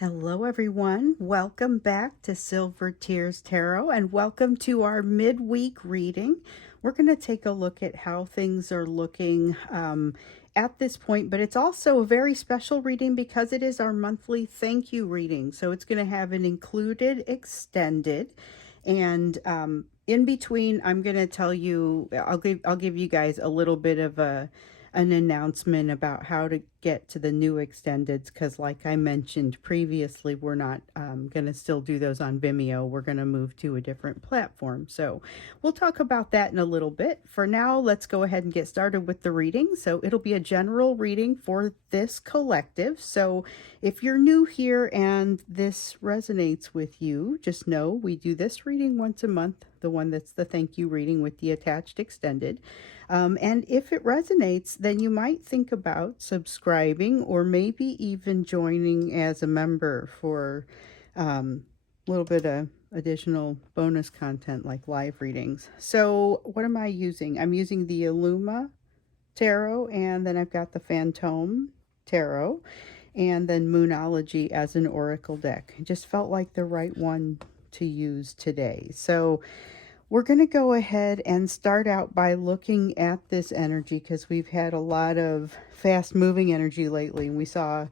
Hello, everyone. Welcome back to Silver Tears Tarot and welcome to our midweek reading. We're going to take a look at how things are looking at this point, but it's also a very special reading because it is our monthly thank you reading. So it's going to have an included extended and in between, I'm going to tell you, I'll give you guys a little bit of an announcement about how to get to the new extendeds, because like I mentioned previously, we're not going to still do those on Vimeo. We're going to move to a different platform, so we'll talk about that in a little bit. For now, let's go ahead and get started with the reading. So it'll be a general reading for this collective, so if you're new here and this resonates with you, just know we do this reading once a month, the one that's the thank you reading with the attached extended. And if it resonates, then you might think about subscribing or maybe even joining as a member for a little bit of additional bonus content like live readings. So what am I using? I'm using the Illuma Tarot, and then I've got the Phantom Tarot, and then Moonology as an oracle deck. It just felt like the right one to use today. So we're going to go ahead and start out by looking at this energy because we've had a lot of fast moving energy lately. And we saw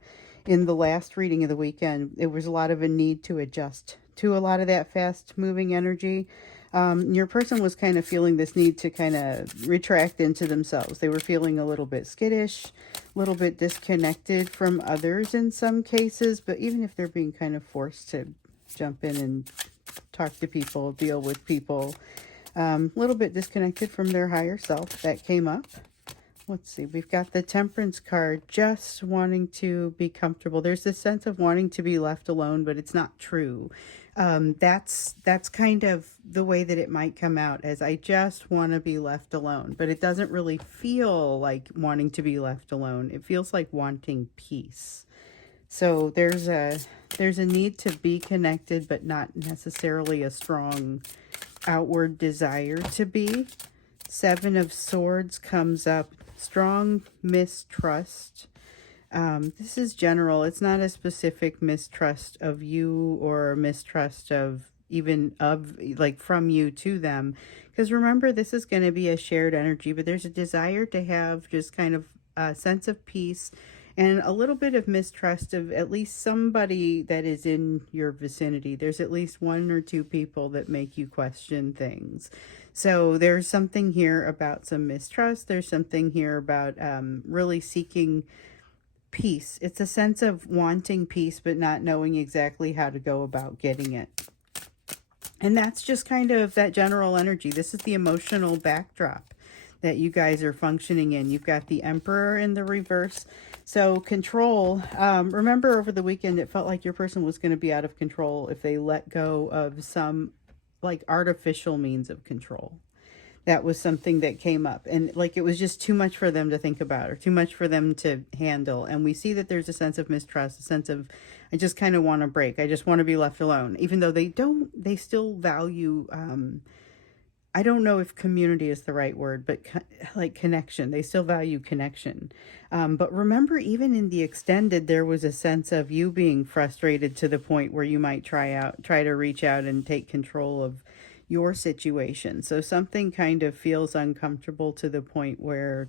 in the last reading of the weekend, it was a lot of a need to adjust to a lot of that fast moving energy. Your person was kind of feeling this need to kind of retract into themselves. They were feeling a little bit skittish, a little bit disconnected from others in some cases, but even if they're being kind of forced to jump in and talk to people, deal with people, a little bit disconnected from their higher self. That came up. Let's see, we've got the Temperance card, just wanting to be comfortable. There's this sense of wanting to be left alone, but it's not true. That's kind of the way that it might come out, as I just want to be left alone, but it doesn't really feel like wanting to be left alone. It feels like wanting peace. So there's a need to be connected, but not necessarily a strong outward desire to be. Seven of Swords comes up. Strong mistrust. This is general. It's not a specific mistrust of you or a mistrust of even of like from you to them. Because remember, this is going to be a shared energy, but there's a desire to have just kind of a sense of peace and a little bit of mistrust of at least somebody that is in your vicinity. There's at least one or two people that make you question things. So there's something here about some mistrust. There's something here about really seeking peace. It's a sense of wanting peace, but not knowing exactly how to go about getting it. And that's just kind of that general energy. This is the emotional backdrop that you guys are functioning in. You've got the Emperor in the reverse. So control, remember over the weekend, it felt like your person was going to be out of control if they let go of some like artificial means of control. That was something that came up, and like it was just too much for them to think about or too much for them to handle. And we see that there's a sense of mistrust, a sense of, I just kind of want to break. I just want to be left alone, even though they still value, I don't know if community is the right word, but like connection. They still value connection. But remember, even in the extended, there was a sense of you being frustrated to the point where you might try to reach out and take control of your situation. So something kind of feels uncomfortable to the point where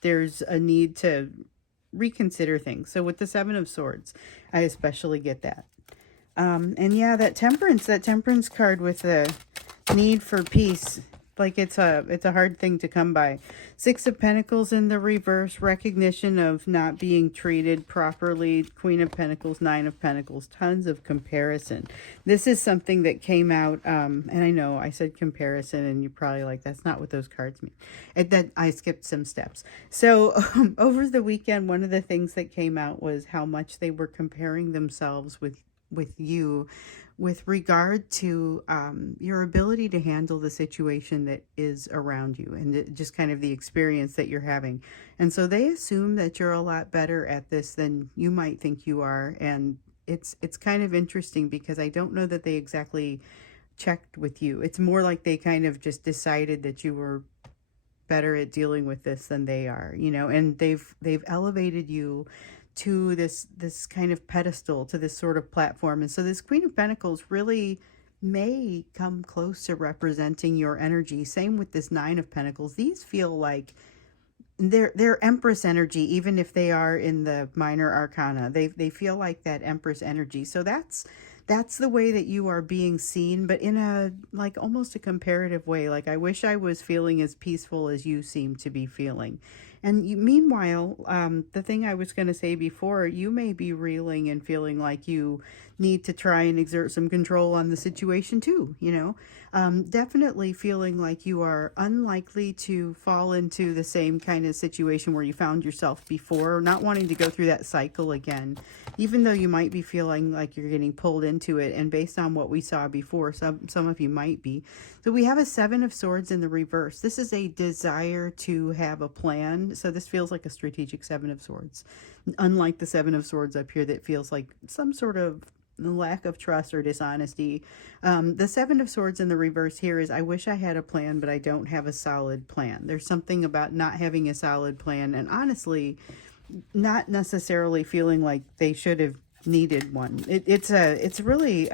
there's a need to reconsider things. So with the Seven of Swords, I especially get that. And yeah, that temperance card with the need for peace, like it's a hard thing to come by. Six of Pentacles in the reverse, recognition of not being treated properly. Queen of Pentacles, Nine of Pentacles, tons of comparison. This is something that came out, and I know I said comparison and you're probably like, that's not what those cards mean. That I skipped some steps. So over the weekend, one of the things that came out was how much they were comparing themselves with you with regard to your ability to handle the situation that is around you and just kind of the experience that you're having. And so they assume that you're a lot better at this than you might think you are. And it's kind of interesting because I don't know that they exactly checked with you. It's more like they kind of just decided that you were better at dealing with this than they are, you know, and they've elevated you to this kind of pedestal, to this sort of platform. And so this Queen of Pentacles really may come close to representing your energy. Same with this Nine of Pentacles. These feel like they're Empress energy, even if they are in the minor arcana. They feel like that Empress energy. So that's the way that you are being seen, but in a like almost a comparative way. Like, I wish I was feeling as peaceful as you seem to be feeling. And meanwhile, the thing I was going to say before, you may be reeling and feeling like you need to try and exert some control on the situation too, you know. Definitely feeling like you are unlikely to fall into the same kind of situation where you found yourself before, not wanting to go through that cycle again, even though you might be feeling like you're getting pulled into it. And based on what we saw before, some of you might be. So we have a Seven of Swords in the reverse. This is a desire to have a plan. So this feels like a strategic Seven of Swords, unlike the Seven of Swords up here that feels like some sort of lack of trust or dishonesty. The Seven of Swords in the reverse here is, I wish I had a plan, but I don't have a solid plan. There's something about not having a solid plan, and honestly, not necessarily feeling like they should have needed one. It's really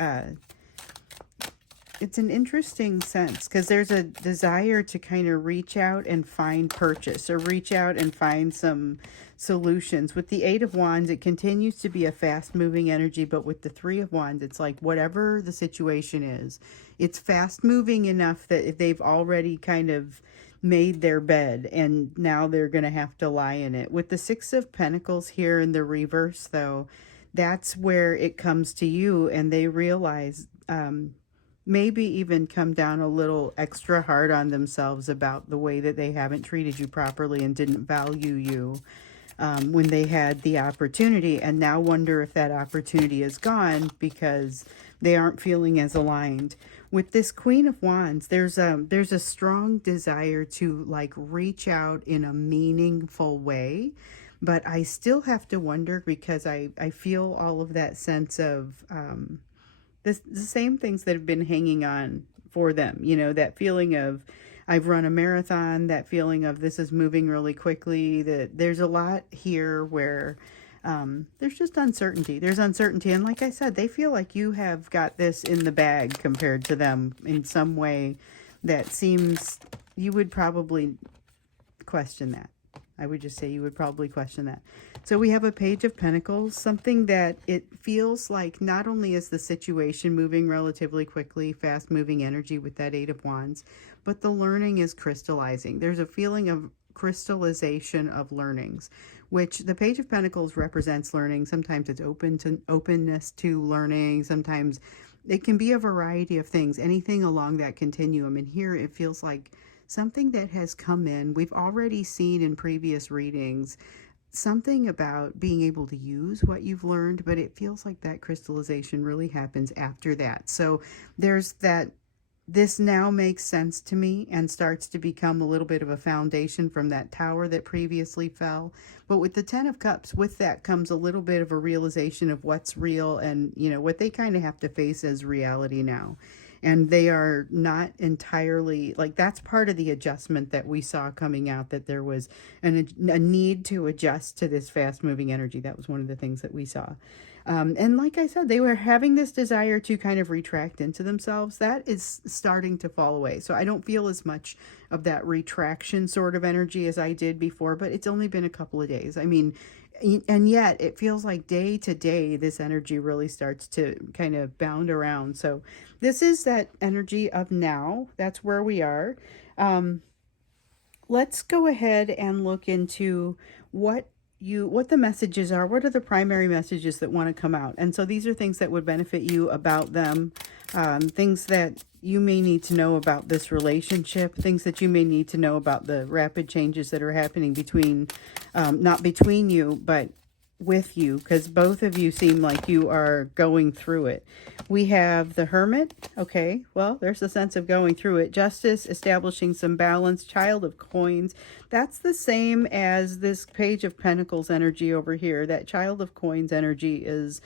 it's an interesting sense, because there's a desire to kind of reach out and find purchase, or reach out and find some solutions. With the Eight of Wands, it continues to be a fast-moving energy, but with the Three of Wands, it's like whatever the situation is, it's fast-moving enough that if they've already kind of made their bed and now they're going to have to lie in it. With the Six of Pentacles here in the reverse, though, that's where it comes to you, and they realize, maybe even come down a little extra hard on themselves about the way that they haven't treated you properly and didn't value you when they had the opportunity, and now wonder if that opportunity is gone because they aren't feeling as aligned. With this Queen of Wands, there's a strong desire to like reach out in a meaningful way, but I still have to wonder, because I feel all of that sense of the same things that have been hanging on for them, you know, that feeling of I've run a marathon, that feeling of this is moving really quickly, that there's a lot here where there's just uncertainty. There's uncertainty. And like I said, they feel like you have got this in the bag compared to them in some way that seems, you would probably question that. I would just say you would probably question that. So we have a Page of Pentacles, something that it feels like not only is the situation moving relatively quickly, fast moving energy with that Eight of Wands, but the learning is crystallizing. There's a feeling of crystallization of learnings, which the Page of Pentacles represents learning. Sometimes it's openness to learning. Sometimes it can be a variety of things, anything along that continuum. And here it feels like something that has come in. We've already seen in previous readings something about being able to use what you've learned, but it feels like that crystallization really happens after that. So there's that, this now makes sense to me and starts to become a little bit of a foundation from that tower that previously fell. But with the Ten of Cups, with that comes a little bit of a realization of what's real and, you know, what they kind of have to face as reality now. And they are not entirely, like, that's part of the adjustment that we saw coming out, that there was a need to adjust to this fast moving energy. That was one of the things that we saw. And like I said, they were having this desire to kind of retract into themselves. That is starting to fall away. So I don't feel as much of that retraction sort of energy as I did before, but it's only been a couple of days. I mean, and yet it feels like day to day, this energy really starts to kind of bound around. So this is that energy of now. That's where we are. Let's go ahead and look into what the messages are. What are the primary messages that want to come out? And so these are things that would benefit you about them, things that you may need to know about this relationship, things that you may need to know about the rapid changes that are happening between, not between you, but with you, because both of you seem like you are going through it. We have the Hermit. Okay, well, there's a sense of going through it. Justice, establishing some balance. Child of Coins. That's the same as this Page of Pentacles energy over here. That Child of Coins energy is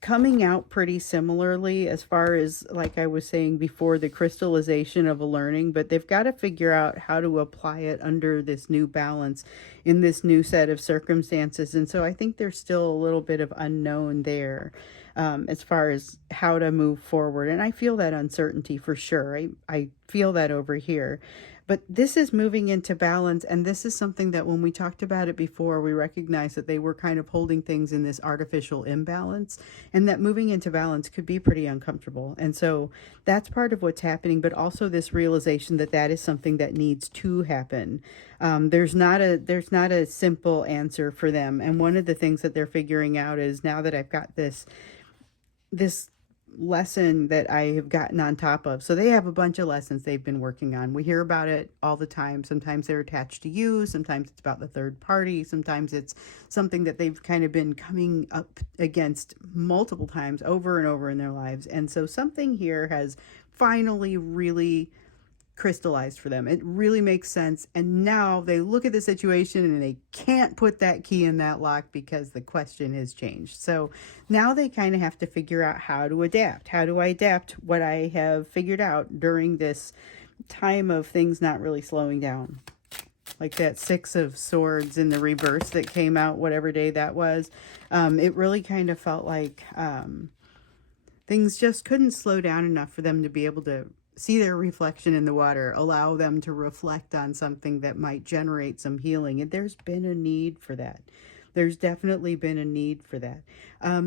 coming out pretty similarly as far as, like I was saying before, the crystallization of a learning, but they've got to figure out how to apply it under this new balance in this new set of circumstances. And so I think there's still a little bit of unknown there, as far as how to move forward. And I feel that uncertainty for sure. I feel that over here. But this is moving into balance, and this is something that when we talked about it before, we recognized that they were kind of holding things in this artificial imbalance, and that moving into balance could be pretty uncomfortable. And so that's part of what's happening, but also this realization that that is something that needs to happen. There's not a simple answer for them. And one of the things that they're figuring out is, now that I've got this lesson that I have gotten on top of. So they have a bunch of lessons they've been working on. We hear about it all the time. Sometimes they're attached to you. Sometimes it's about the third party. Sometimes it's something that they've kind of been coming up against multiple times over and over in their lives. And so something here has finally really crystallized for them. It really makes sense. And now they look at the situation and they can't put that key in that lock because the question has changed. So now they kind of have to figure out how to adapt. How do I adapt what I have figured out during this time of things not really slowing down? Like that Six of Swords in the reverse that came out whatever day that was. It really kind of felt like things just couldn't slow down enough for them to be able to see their reflection in the water, allow them to reflect on something that might generate some healing. And there's been a need for that. There's definitely been a need for that.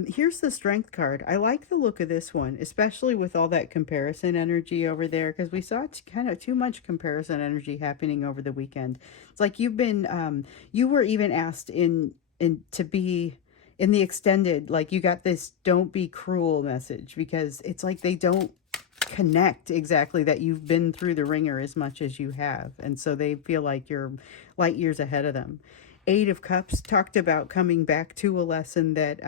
Here's the Strength card. I like the look of this one, especially with all that comparison energy over there, because we saw kind of too much comparison energy happening over the weekend. It's like you were even asked to be in the extended, like you got this "don't be cruel" message, because it's like they don't connect exactly that you've been through the ringer as much as you have, and so they feel like you're light years ahead of them. Eight of Cups talked about coming back to a lesson that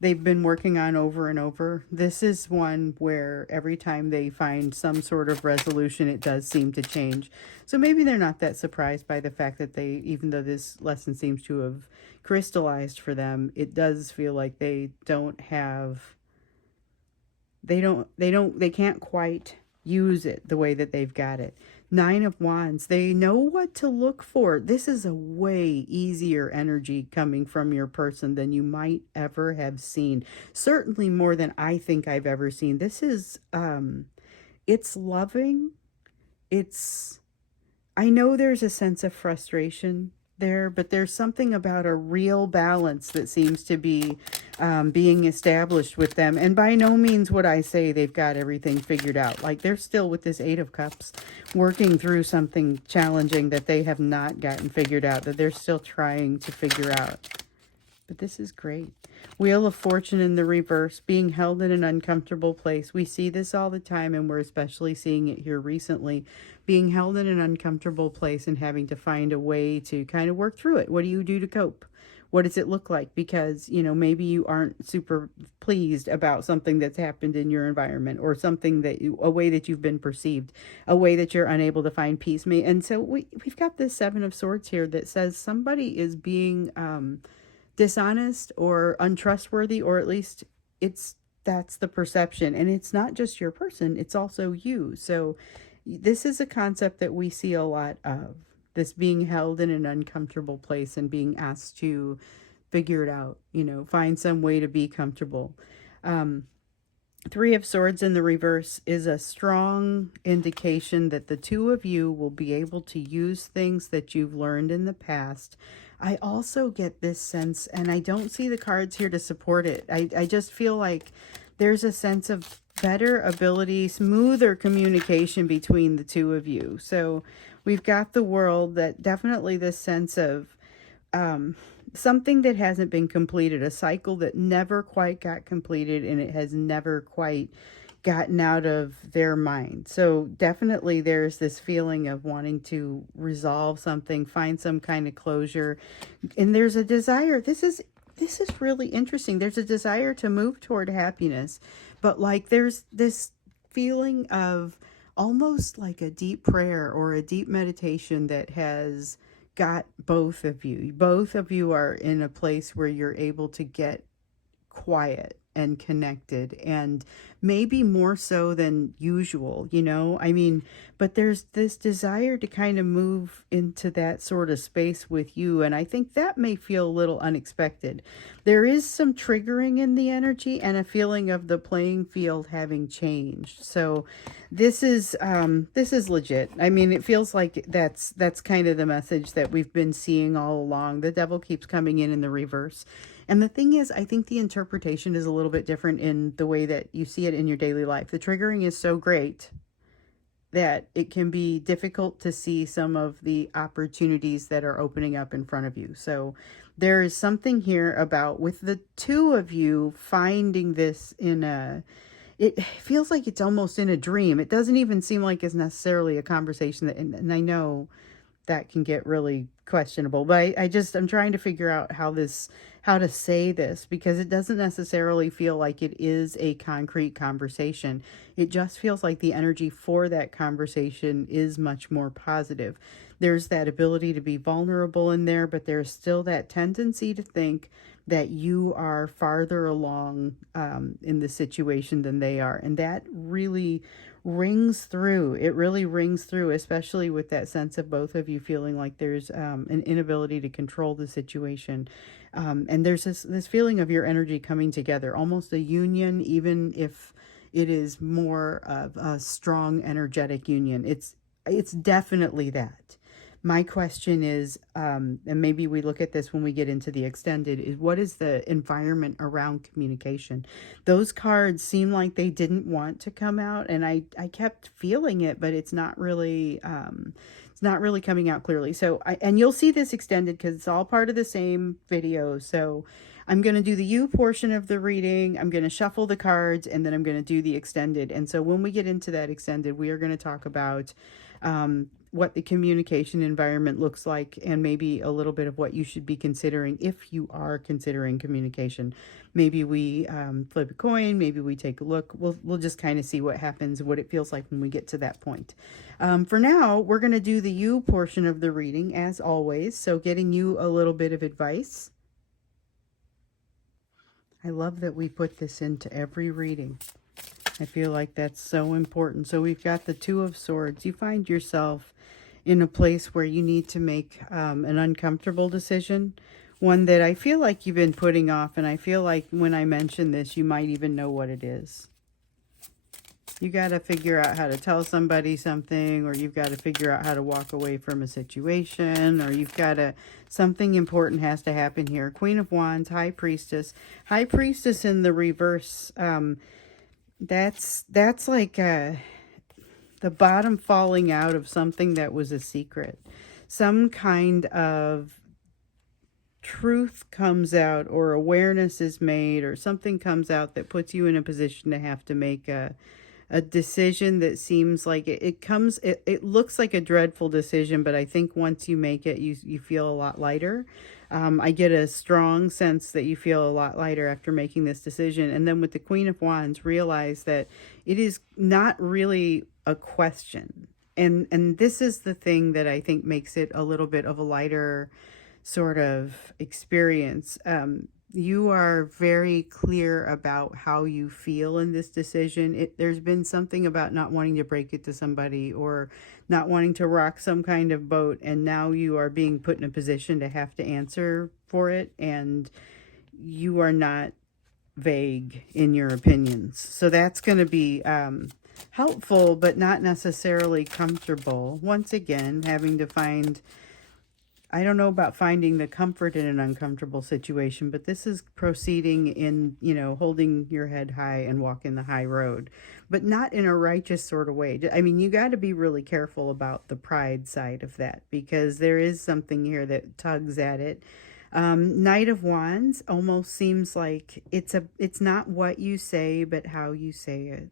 they've been working on over and over. This is one where every time they find some sort of resolution, it does seem to change. So maybe they're not that surprised by the fact that even though this lesson seems to have crystallized for them, it does feel like they can't quite use it the way that they've got it. Nine of Wands, they know what to look for. This is a way easier energy coming from your person than you might ever have seen. Certainly more than I think I've ever seen. This is, it's loving. I know there's a sense of frustration there, but there's something about a real balance that seems to be being established with them. And by no means would I say they've got everything figured out. Like, they're still, with this Eight of Cups, working through something challenging that they have not gotten figured out, that they're still trying to figure out. But this is great. Wheel of Fortune in the reverse, being held in an uncomfortable place. We see this all the time, and we're especially seeing it here recently. Being held in an uncomfortable place and having to find a way to kind of work through it. What do you do to cope? What does it look like? Because, maybe you aren't super pleased about something that's happened in your environment, or something a way that you've been perceived, a way that you're unable to find peace. And so we've got this Seven of Swords here that says somebody is being dishonest or untrustworthy, or at least that's the perception. And it's not just your person, it's also you. So this is a concept that we see a lot of, this being held in an uncomfortable place and being asked to figure it out, find some way to be comfortable. Three of Swords in the reverse is a strong indication that the two of you will be able to use things that you've learned in the past. I also get this sense, and I don't see the cards here to support it. I just feel like there's a sense of better ability, smoother communication between the two of you. So we've got the World, that definitely this sense of something that hasn't been completed, a cycle that never quite got completed, and it has never quite gotten out of their mind. So definitely there's this feeling of wanting to resolve something, find some kind of closure. And there's a desire, this is really interesting. There's a desire to move toward happiness, but like there's this feeling of almost like a deep prayer or a deep meditation that has got both of you. Both of you are in a place where you're able to get quiet and connected, and maybe more so than usual, you know? I mean, but there's this desire to kind of move into that sort of space with you, and I think that may feel a little unexpected. There is some triggering in the energy and a feeling of the playing field having changed. So this is legit. I mean, it feels like that's kind of the message that we've been seeing all along. The devil keeps coming in the reverse. And the thing is, I think the interpretation is a little bit different in the way that you see it in your daily life. The triggering is so great that it can be difficult to see some of the opportunities that are opening up in front of you. So there is something here about, with the two of you finding this in a, it feels like it's almost in a dream. It doesn't even seem like it's necessarily a conversation that, and I know that can get really questionable, but I'm trying to figure out how to say this, because it doesn't necessarily feel like it is a concrete conversation. It just feels like the energy for that conversation is much more positive. There's that ability to be vulnerable in there, but there's still that tendency to think that you are farther along in the situation than they are. And that really rings through. It really rings through, especially with that sense of both of you feeling like there's an inability to control the situation. And there's this feeling of your energy coming together, almost a union, even if it is more of a strong energetic union. It's definitely that. My question is, and maybe we look at this when we get into the extended, is what is the environment around communication? Those cards seem like they didn't want to come out, and I kept feeling it, but it's not really coming out clearly. So and you'll see this extended because it's all part of the same video. So I'm going to do the you portion of the reading. I'm going to shuffle the cards, and then I'm going to do the extended. And so when we get into that extended, we are going to talk about what the communication environment looks like, and maybe a little bit of what you should be considering if you are considering communication. Maybe we flip a coin, maybe we take a look. We'll just kind of see what happens, what it feels like when we get to that point. For now, we're going to do the you portion of the reading as always, so getting you a little bit of advice. I love that we put this into every reading. I feel like that's so important. So we've got the Two of Swords. You find yourself in a place where you need to make an uncomfortable decision, one that I feel like you've been putting off, and I feel like when I mention this, you might even know what it is. You got to figure out how to tell somebody something, or you've got to figure out how to walk away from a situation, or you've got to, something important has to happen here. Queen of Wands, High Priestess. High Priestess in the reverse, that's like the bottom falling out of something that was a secret. Some kind of truth comes out, or awareness is made, or something comes out that puts you in a position to have to make a decision that seems like it looks like a dreadful decision, but I think once you make it, you feel a lot lighter. I get a strong sense that you feel a lot lighter after making this decision. And then with the Queen of Wands, realize that it is not really a question. And this is the thing that I think makes it a little bit of a lighter sort of experience. You are very clear about how you feel in this decision. There's been something about not wanting to break it to somebody, or not wanting to rock some kind of boat, and now you are being put in a position to have to answer for it, and you are not vague in your opinions. So that's going to be helpful, but not necessarily comfortable. Once again, having to find, I don't know about finding the comfort in an uncomfortable situation, but this is proceeding in, holding your head high and walking the high road, but not in a righteous sort of way. I mean, you got to be really careful about the pride side of that, because there is something here that tugs at it. Knight of Wands almost seems like it's not what you say, but how you say it.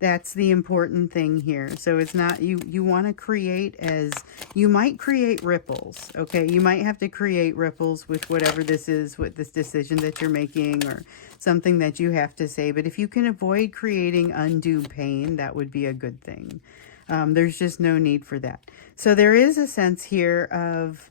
That's the important thing here. So it's not, you want to create, as you might create ripples, okay? You might have to create ripples with whatever this is, with this decision that you're making, or something that you have to say. But if you can avoid creating undue pain, that would be a good thing. There's just no need for that. So there is a sense here of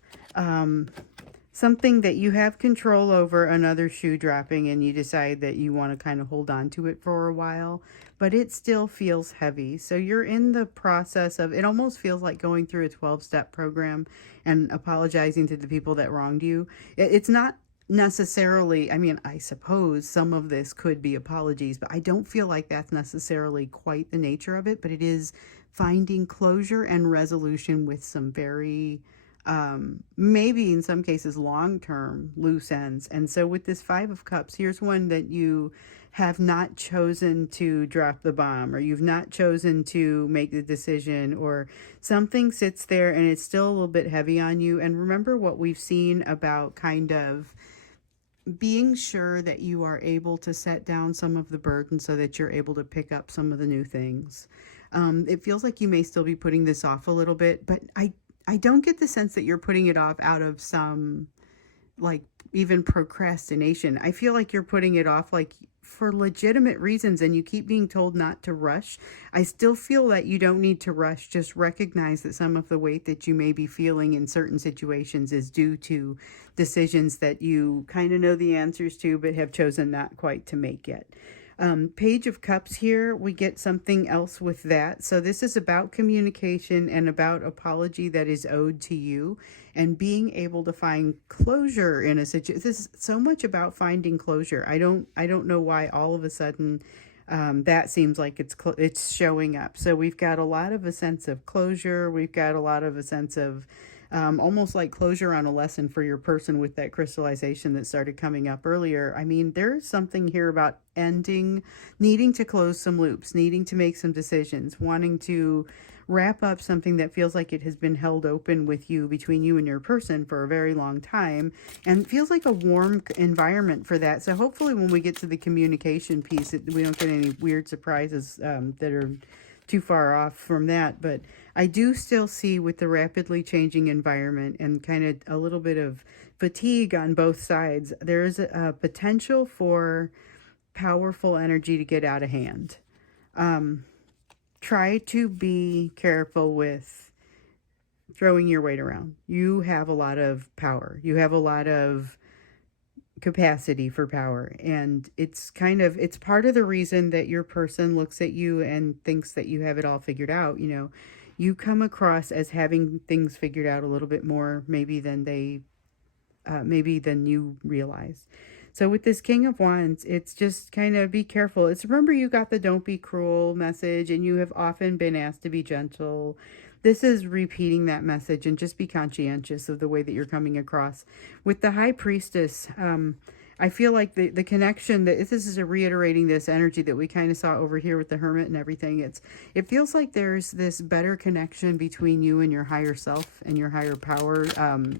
something that you have control over, another shoe dropping, and you decide that you want to kind of hold on to it for a while, but it still feels heavy. So you're in the process of, it almost feels like going through a 12-step program and apologizing to the people that wronged you. It's not necessarily, I mean, I suppose some of this could be apologies, but I don't feel like that's necessarily quite the nature of it, but it is finding closure and resolution with some very maybe in some cases long-term loose ends. And so with this Five of Cups, here's one that you have not chosen to drop the bomb, or you've not chosen to make the decision, or something sits there and it's still a little bit heavy on you. And remember what we've seen about kind of being sure that you are able to set down some of the burden so that you're able to pick up some of the new things. It feels like you may still be putting this off a little bit, but I don't get the sense that you're putting it off out of some, like, even procrastination. I feel like you're putting it off like for legitimate reasons, and you keep being told not to rush. I still feel that you don't need to rush. Just recognize that some of the weight that you may be feeling in certain situations is due to decisions that you kind of know the answers to but have chosen not quite to make yet. Page of Cups here, we get something else with that. So this is about communication and about apology that is owed to you, and being able to find closure in a situation. This is so much about finding closure. I don't know why all of a sudden that seems like it's showing up. So we've got a lot of a sense of closure. We've got a lot of a sense of almost like closure on a lesson for your person with that crystallization that started coming up earlier. I mean, there's something here about ending, needing to close some loops, needing to make some decisions, wanting to wrap up something that feels like it has been held open with you, between you and your person, for a very long time, and feels like a warm environment for that. So hopefully when we get to the communication piece, we don't get any weird surprises that are too far off from that. But I do still see, with the rapidly changing environment and kind of a little bit of fatigue on both sides, there is a potential for powerful energy to get out of hand. Try to be careful with throwing your weight around. You have a lot of power. You have a lot of capacity for power, and it's part of the reason that your person looks at you and thinks that you have it all figured out. You know, you come across as having things figured out a little bit more maybe than you realize. So with this King of Wands, it's just kind of be careful. It's, remember, you got the don't be cruel message, and you have often been asked to be gentle. This is repeating that message, and just be conscientious of the way that you're coming across. With the High Priestess, I feel like the connection, that this is reiterating this energy that we kind of saw over here with the Hermit and everything. It feels like there's this better connection between you and your higher self and your higher power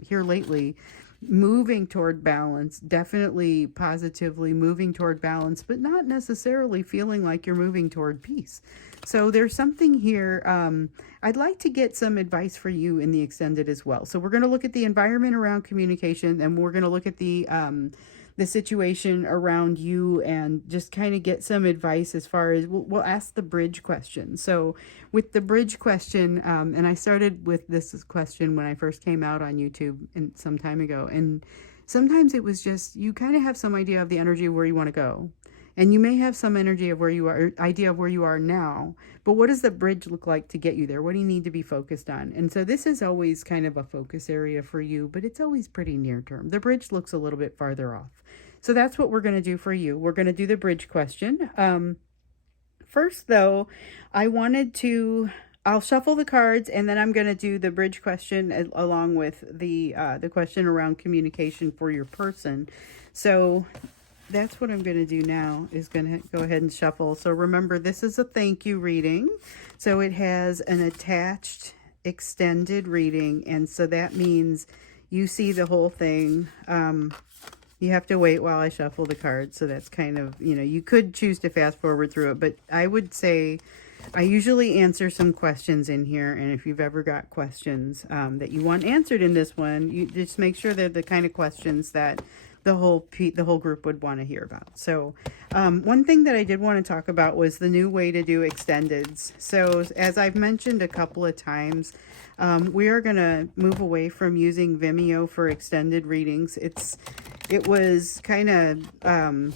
here lately, moving toward balance, definitely positively moving toward balance, but not necessarily feeling like you're moving toward peace. So there's something here. I'd like to get some advice for you in the extended as well. So we're going to look at the environment around communication, and we're going to look at the situation around you, and just kind of get some advice as far as, we'll ask the bridge question. So with the bridge question, and I started with this question when I first came out on YouTube and some time ago, and sometimes it was just, you kind of have some idea of the energy of where you want to go, and you may have some energy of where you are, idea of where you are now, but what does the bridge look like to get you there? What do you need to be focused on? And so this is always kind of a focus area for you, but it's always pretty near term. The bridge looks a little bit farther off. So that's what we're going to do for you. We're going to do the bridge question. First, though, I'll shuffle the cards, and then I'm going to do the bridge question along with the question around communication for your person. So that's what I'm going to do now, is going to go ahead and shuffle. So remember, this is a thank you reading. So it has an attached extended reading, and so that means you see the whole thing. You have to wait while I shuffle the cards, so that's kind of, you could choose to fast forward through it, but I would say I usually answer some questions in here, and if you've ever got questions that you want answered in this one, you just make sure they're the kind of questions that the whole group would want to hear about. So one thing that I did want to talk about was the new way to do extendeds. So as I've mentioned a couple of times, we are going to move away from using Vimeo for extended readings. It was kind of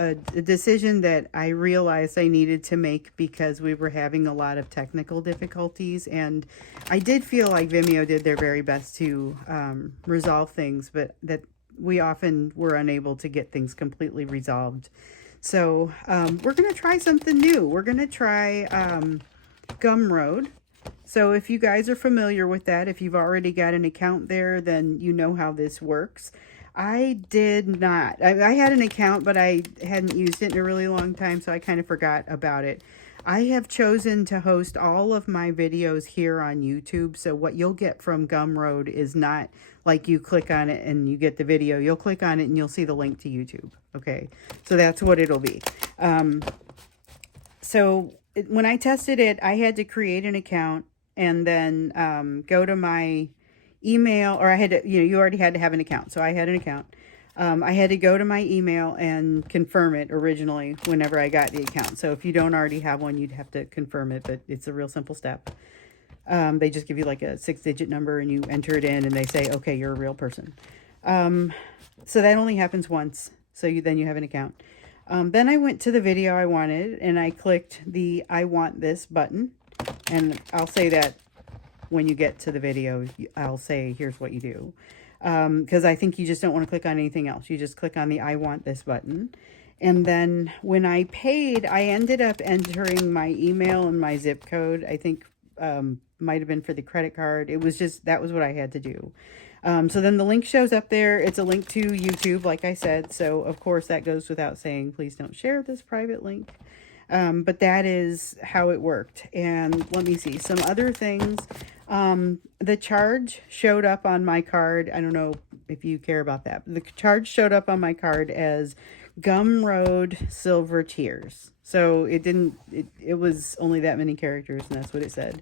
a decision that I realized I needed to make because we were having a lot of technical difficulties, and I did feel like Vimeo did their very best to resolve things, but that we often were unable to get things completely resolved. So we're going to try something new. We're going to try Gumroad. So if you guys are familiar with that, if you've already got an account there, then you know how this works. I did not. I had an account, but I hadn't used it in a really long time, so I kind of forgot about it. I have chosen to host all of my videos here on YouTube, so what you'll get from Gumroad is not like you click on it and you get the video. You'll click on it and you'll see the link to YouTube. Okay, so that's what it'll be. When I tested it, I had to create an account and then go to my email, or I had to, you already had to have an account. So I had an account. I had to go to my email and confirm it originally whenever I got the account. So if you don't already have one, you'd have to confirm it, but it's a real simple step. They just give you like a 6-digit number and you enter it in and they say, okay, you're a real person. So that only happens once. So then you have an account. Then I went to the video I wanted and I clicked the I want this button, and I'll say that when you get to the video, I'll say, here's what you do. Because I think you just don't want to click on anything else. You just click on the I want this button. And then when I paid, I ended up entering my email and my zip code. I think might have been for the credit card. It was just, that was what I had to do. So then the link shows up there. It's a link to YouTube, like I said. So of course that goes without saying, please don't share this private link. But that is how it worked. And let me see some other things. The charge showed up on my card. I don't know if you care about that. The charge showed up on my card as Gumroad Silver Tears. So it was only that many characters, and that's what it said.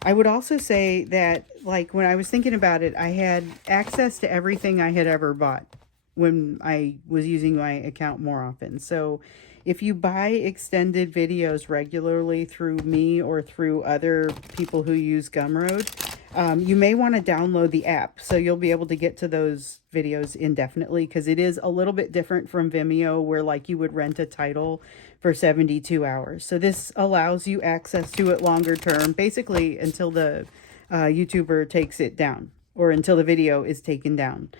I would also say that, like, when I was thinking about it, I had access to everything I had ever bought when I was using my account more often. So if you buy extended videos regularly through me or through other people who use Gumroad, you may want to download the app so you'll be able to get to those videos indefinitely, because it is a little bit different from Vimeo, where like you would rent a title for 72 hours. So this allows you access to it longer term, basically until the YouTuber takes it down or until the video is taken down.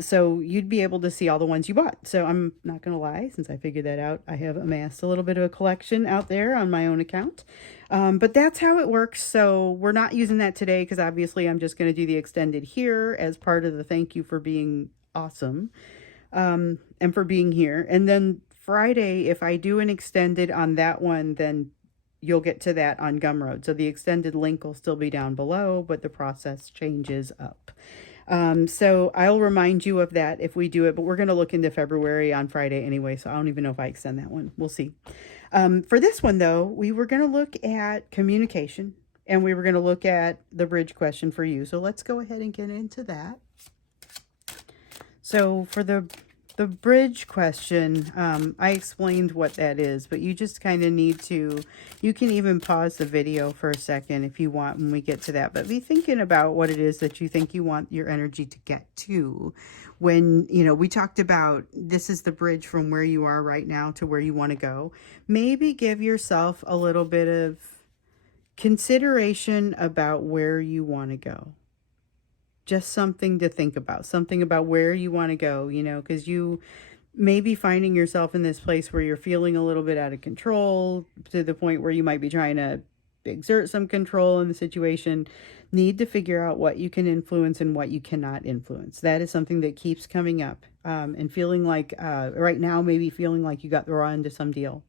So you'd be able to see all the ones you bought. So I'm not going to lie, since I figured that out, I have amassed a little bit of a collection out there on my own account. But that's how it works. So we're not using that today because obviously I'm just going to do the extended here as part of the thank you for being awesome, and for being here. And then Friday, if I do an extended on that one, then you'll get to that on Gumroad. So the extended link will still be down below, but the process changes up. So I'll remind you of that if we do it, but we're going to look into February on Friday anyway, so I don't even know if I extend that one. We'll see. For this one, though, we were going to look at communication, and we were going to look at the bridge question for you. So let's go ahead and get into that. So for the bridge question, I explained what that is, but you just kind of need to, you can even pause the video for a second if you want when we get to that, but be thinking about what it is that you think you want your energy to get to. When, we talked about this is the bridge from where you are right now to where you want to go. Maybe give yourself a little bit of consideration about where you want to go. Just something to think about, something about where you want to go, because you may be finding yourself in this place where you're feeling a little bit out of control, to the point where you might be trying to exert some control in the situation. Need to figure out what you can influence and what you cannot influence. That is something that keeps coming up, and feeling like right now, maybe feeling like you got the raw end of some deal.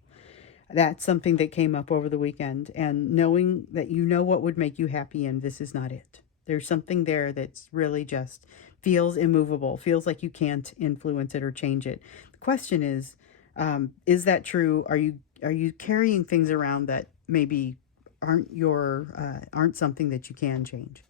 That's something that came up over the weekend, and knowing that what would make you happy, and this is not it. There's something there that's really just feels immovable, feels like you can't influence it or change it. The question is that true? Are you carrying things around that maybe aren't something that you can change?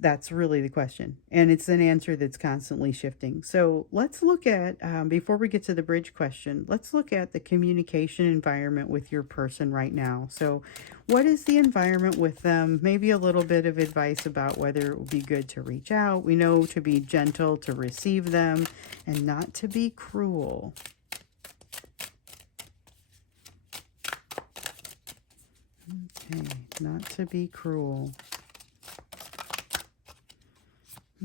That's really the question, and it's an answer that's constantly shifting. So let's look at, before we get to the bridge question, let's look at the communication environment with your person right now. So what is the environment with them? Maybe a little bit of advice about whether it would be good to reach out. We know to be gentle, to receive them, and not to be cruel. Okay, not to be cruel.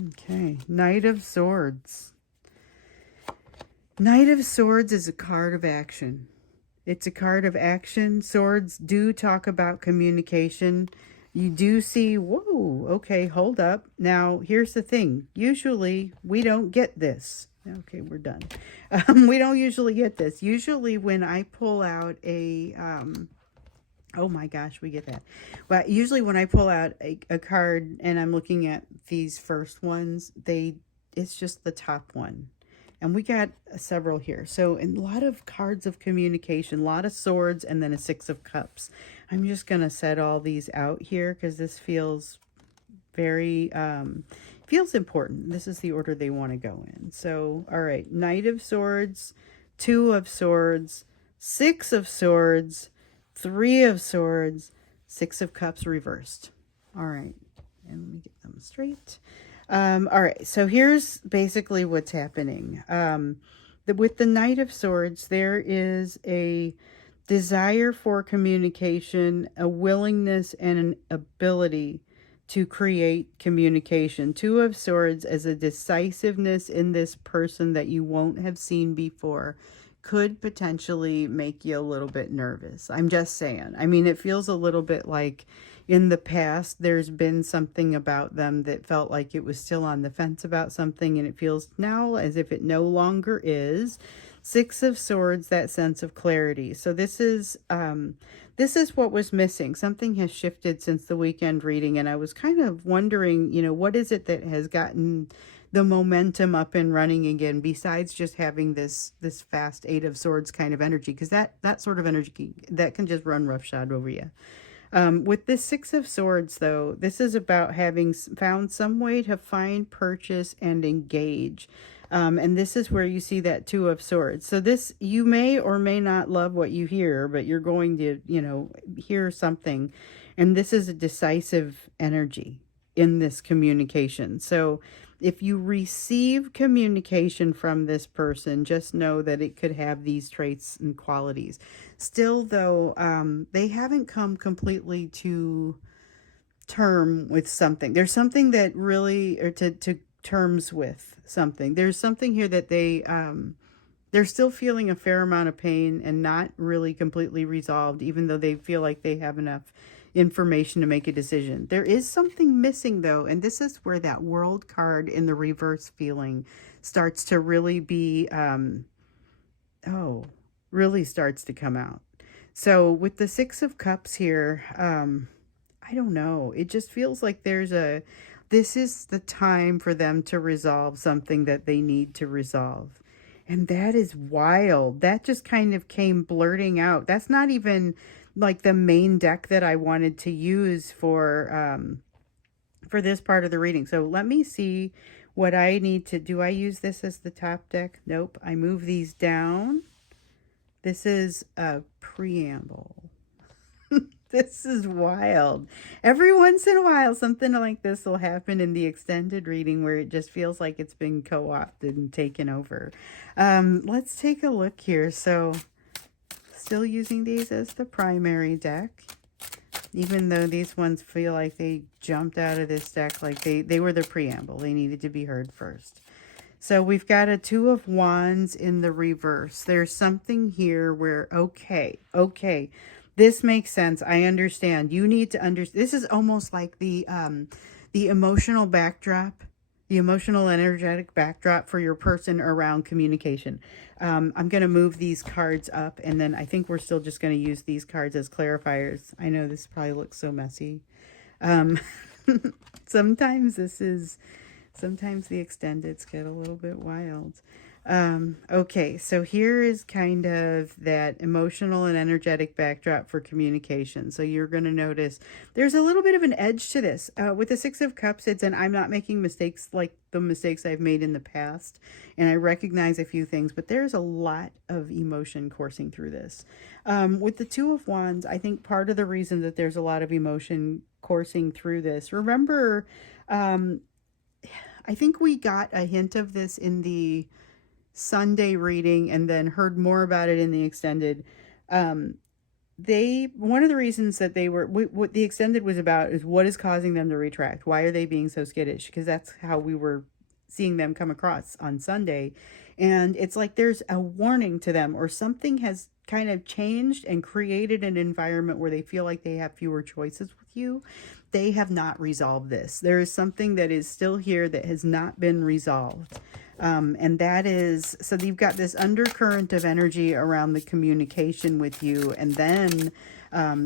Okay, Knight of Swords. Knight of Swords is a card of action. It's a card of action. Swords do talk about communication. You do see, whoa, okay, hold up. Now, here's the thing. Usually, we don't get this. Okay, we're done. We don't usually get this. Usually, when I pull out a... oh my gosh, we get that. But usually when I pull out a card and I'm looking at these first ones, it's just the top one. And we got several here. So a lot of cards of communication, a lot of swords, and then a 6 of cups. I'm just going to set all these out here because this feels very, feels important. This is the order they want to go in. So, all right, Knight of Swords, 2 of Swords, 6 of Swords, 3 of Swords, 6 of Cups reversed. All right, and let me get them straight. All right, so here's basically what's happening. With the Knight of Swords, there is a desire for communication, a willingness, and an ability to create communication. 2 of Swords as a decisiveness in this person that you won't have seen before. Could potentially make you a little bit nervous. I'm just saying. I mean, it feels a little bit like in the past there's been something about them that felt like it was still on the fence about something, and it feels now as if it no longer is. 6 of Swords, that sense of clarity. So this is what was missing. Something has shifted since the weekend reading, and I was kind of wondering, what is it that has gotten the momentum up and running again, besides just having this fast 8 of Swords kind of energy, because that sort of energy that can just run roughshod over you. With this 6 of Swords, though, this is about having found some way to find, purchase, and engage. And this is where you see that 2 of Swords. So this, you may or may not love what you hear, but you're going to, hear something. And this is a decisive energy in this communication. So if you receive communication from this person, just know that it could have these traits and qualities. Still, though, they haven't come completely to term with something. There's something that really, or to terms with something. There's something here that they're still feeling a fair amount of pain and not really completely resolved, even though they feel like they have enough information to make a decision. There is something missing, though, and this is where that World card in the reverse feeling starts to really be, really starts to come out. So with the 6 of Cups here, I don't know. It just feels like this is the time for them to resolve something that they need to resolve. And that is wild. That just kind of came blurting out. That's not even like the main deck that I wanted to use for this part of the reading. So let me see what I need to do. I use this as the top deck? Nope. I move these down. This is a preamble. This is wild. Every once in a while, something like this will happen in the extended reading where it just feels like it's been co-opted and taken over. Let's take a look here. So still using these as the primary deck, even though these ones feel like they jumped out of this deck like they were the preamble. They needed to be heard first. So we've got a 2 of Wands in the reverse. There's something here where, okay, this makes sense. I understand. You need to understand. This is almost like the emotional backdrop, the emotional energetic backdrop for your person around communication. I'm going to move these cards up, and then I think we're still just going to use these cards as clarifiers. I know this probably looks so messy. Sometimes the extendeds get a little bit wild. Okay, so here is kind of that emotional and energetic backdrop for communication. So you're going to notice there's a little bit of an edge to this. With the Six of Cups, it's, and I'm not making mistakes like the mistakes I've made in the past, and I recognize a few things, but there's a lot of emotion coursing through this. With the Two of Wands, I think part of the reason that there's a lot of emotion coursing through this, remember, um, I think we got a hint of this in the Sunday reading and then heard more about it in the extended. Um, they one of the reasons that they were what the extended was about is what is causing them to retract. Why are they being so skittish? Because that's how we were seeing them come across on Sunday. And it's like there's a warning to them, or something has kind of changed and created an environment where they feel like they have fewer choices with you. They have not resolved this. There is something that is still here that has not been resolved. And that is, so you've got this undercurrent of energy around the communication with you. And then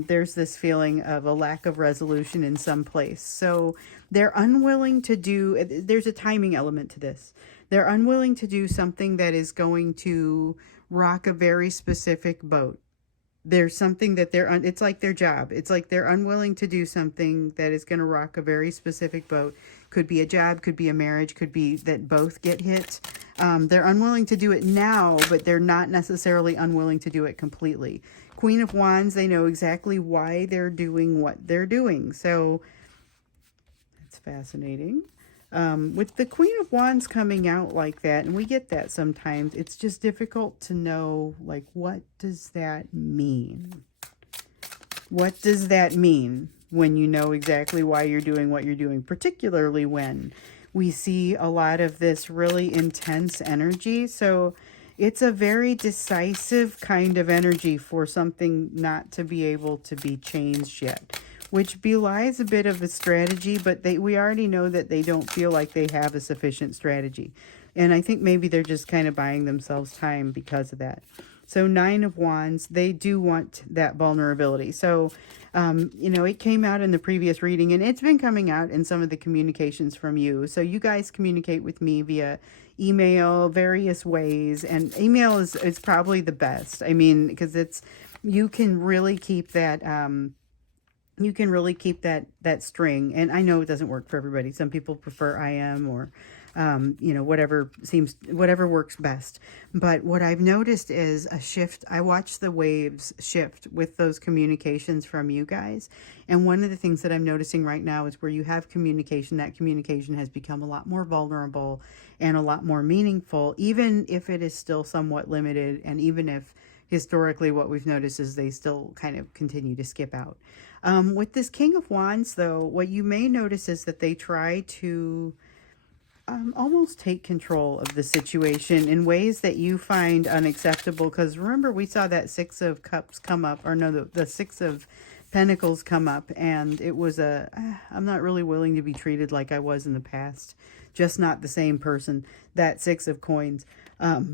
there's this feeling of a lack of resolution in some place. So they're unwilling to do, there's a timing element to this. They're unwilling to do something that is going to rock a very specific boat. There's something that it's like their job. It's like they're unwilling to do something that is going to rock a very specific boat. Could be a job, could be a marriage, could be that both get hit. They're unwilling to do it now, but they're not necessarily unwilling to do it completely. Queen of Wands, they know exactly why they're doing what they're doing. So that's fascinating. With the Queen of Wands coming out like that, and we get that sometimes, it's just difficult to know, like, what does that mean? What does that mean when you know exactly why you're doing what you're doing, particularly when we see a lot of this really intense energy? So it's a very decisive kind of energy for something not to be able to be changed yet, which belies a bit of a strategy, but we already know that they don't feel like they have a sufficient strategy. And I think maybe they're just kind of buying themselves time because of that. So Nine of Wands, they do want that vulnerability. So, you know, it came out in the previous reading, and it's been coming out in some of the communications from you. So you guys communicate with me via email, various ways, and email is probably the best. I mean, because you can really keep that, that string. And I know it doesn't work for everybody. Some people prefer IM or you know, whatever works best. But what I've noticed is a shift. I watch the waves shift with those communications from you guys. And one of the things that I'm noticing right now is where you have communication, that communication has become a lot more vulnerable and a lot more meaningful, even if it is still somewhat limited. And even if historically what we've noticed is they still kind of continue to skip out. With this King of Wands, though, what you may notice is that they try to almost take control of the situation in ways that you find unacceptable. Because remember, we saw that Six of Cups come up, or no, the Six of Pentacles come up, and it was I'm not really willing to be treated like I was in the past, just not the same person. That Six of Coins.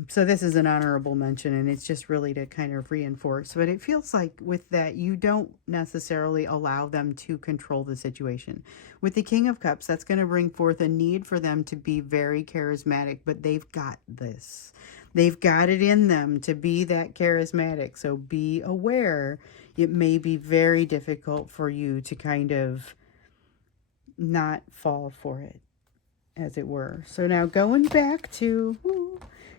So this is an honorable mention, and it's just really to kind of reinforce. But it feels like with that, you don't necessarily allow them to control the situation. With the King of Cups, that's going to bring forth a need for them to be very charismatic, but they've got this. They've got it in them to be that charismatic. So be aware. It may be very difficult for you to kind of not fall for it, as it were. So now going back to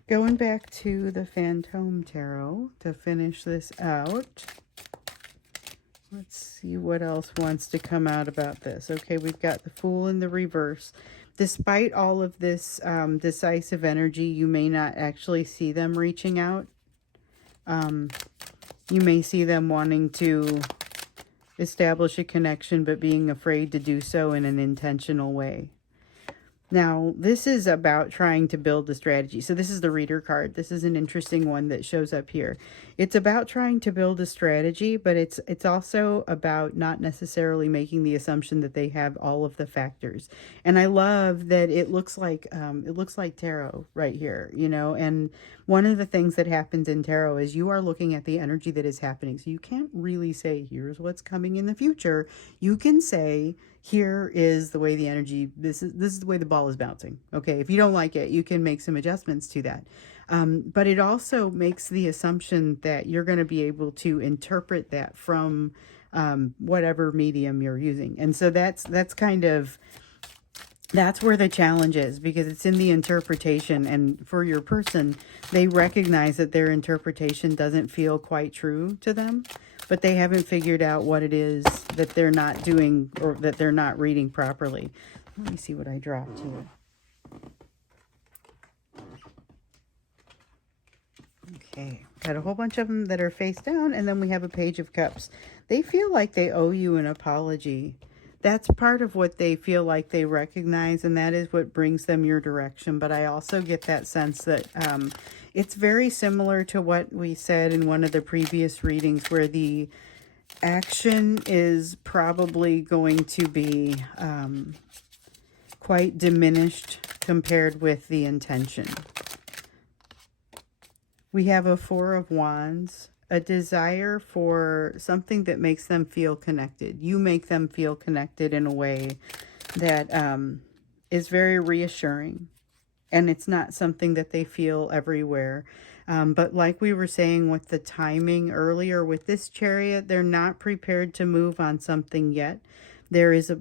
the Phantom Tarot to finish this out. Let's see what else wants to come out about this. Okay, we've got the Fool in the reverse. Despite all of this decisive energy, you may not actually see them reaching out. You may see them wanting to establish a connection, but being afraid to do so in an intentional way. Now, this is about trying to build a strategy. So this is the reader card. This is an interesting one that shows up here. It's about trying to build a strategy, but it's also about not necessarily making the assumption that they have all of the factors. And I love that it looks like tarot right here, you know. And one of the things that happens in tarot is you are looking at the energy that is happening. So you can't really say, here's what's coming in the future. You can say, here is the way the energy, this is the way the ball is bouncing. Okay, if you don't like it, you can make some adjustments to that. But it also makes the assumption that you're going to be able to interpret that from whatever medium you're using. And so that's where the challenge is, because it's in the interpretation. And for your person, they recognize that their interpretation doesn't feel quite true to them, but they haven't figured out what it is that they're not doing or that they're not reading properly. Let me see what I dropped here. Okay, got a whole bunch of them that are face down, and then we have a Page of Cups. They feel like they owe you an apology. That's part of what they feel like they recognize, and that is what brings them your direction. But I also get that sense that it's very similar to what we said in one of the previous readings, where the action is probably going to be quite diminished compared with the intention. We have a Four of Wands, a desire for something that makes them feel connected. You make them feel connected in a way that is very reassuring. And it's not something that they feel everywhere. But like we were saying with the timing earlier with this Chariot, they're not prepared to move on something yet. There is